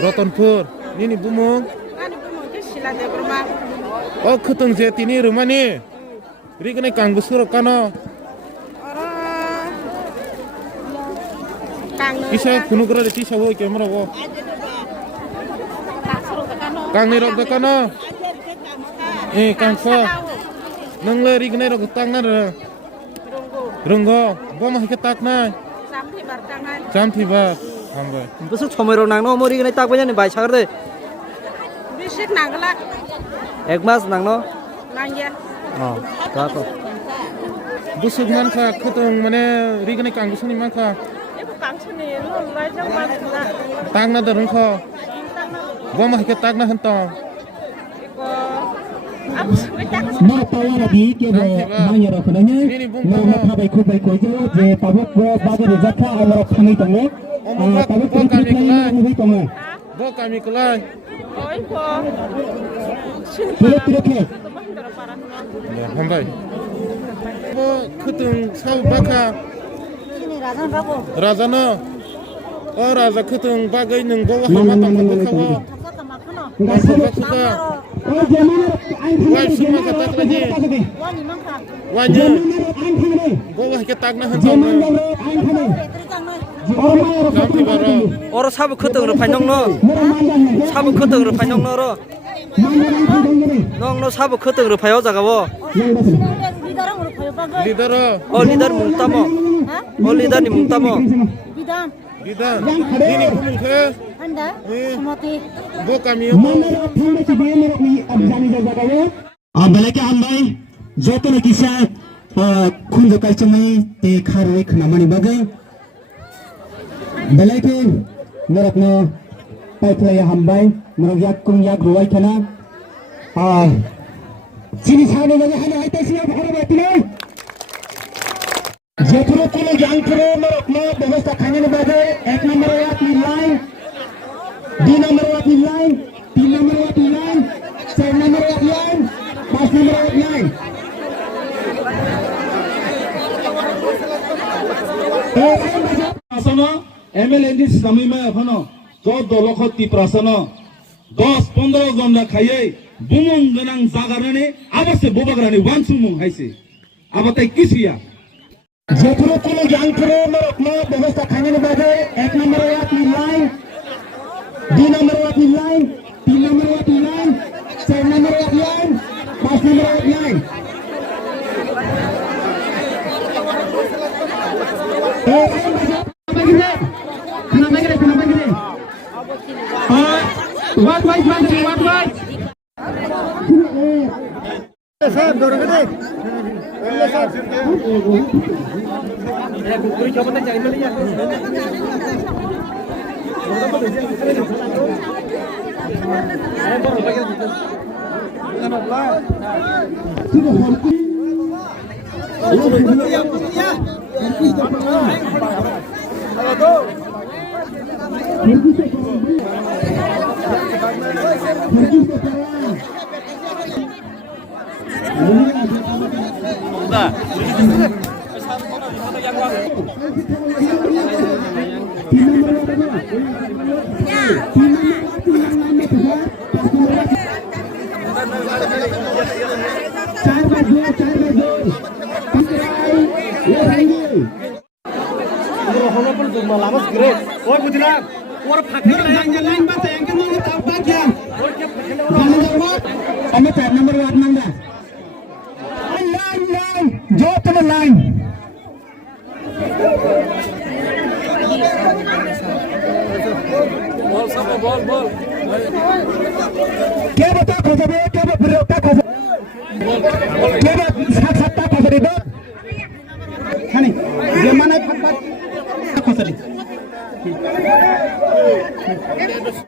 Rotonpur. Nini bumung. Oh ketung jeti ni rumah ni. Rikene kang busur kano. Kisah kuno kera di kisah wo kamera wo. Kang ni rok kano. Kang ko. Nang le rikene rok tang na. Ronggo. Bo mah ketak na. Samthi bar. Hambai. Busu chomero nangno mori kene tak banya ni bai sagar de. Bisik nangla. Ek mas nangno. Nangya. Oh, tako. Busuk man kha ketung mane rikene kang busuni man kha. Ibu kangsuni lo lai jang ba. Tang na darung kha. Bo mah ketak na hantong. Mau tahu lagi ke mana rakannya? Mau apa baik je. Je pabuk bagai rezeki orang kami tengok. Pabuk kami kelai tengok. Bo kami kelai. Oi ko. Tidak ke? Hambai. Bo ketung sau baka. Rajana. Oh raja ketung bagai neng bo hamatang kawo. Masuk suka. Wah semua ketak lagi. Wajah. Bawah ketak na hantong. Sampai baru. Oro sabu ketung ro panjang no. Sabu ketung ro panjang no ro. Nong no sabu ketung ro payo jaga wo. Leader. Oh leader mungtamo. Oh leader ni mungtamo. Leader. Ini kumung ke. Anda. Semoti. Bo kami. Balai ke hambai. Joto nak kisah kunjo kalcamai te kharoi khnamani bagai. Balai ke merakno paiplaya hambai merok yak kung yak ruai kana. Sini sahne bagai hana hai te siap hana batinai. Jethro kono jang thro merakno ব্যবস্থা khane bagai 1 number yak ni line 2 number yak ni line 3 number yak ni line 4 number yak line 5 number yak line. प्रशासन MLA समय में अपन जो दलखती प्रशासन 10-15 जन खाइए बुमुंग गनां जागारने अवश्य बोबगरानी वानसुमुंग हाइसे अबतै किसिया जेथरो कोनो जानथरो मेरकनो व्यवस्था खाने बागे 1 number yak ni line 2 number yak ni line 3 number yak ni line 4 number yak line 5 number yak line. What white? Sir, dorong gede. Puri coba tak cari beli ya. क्या बता खोजबे क्या बता खोजबे क्या सात सातटा खोजबे दो खानी जे माने फटफट खोजबे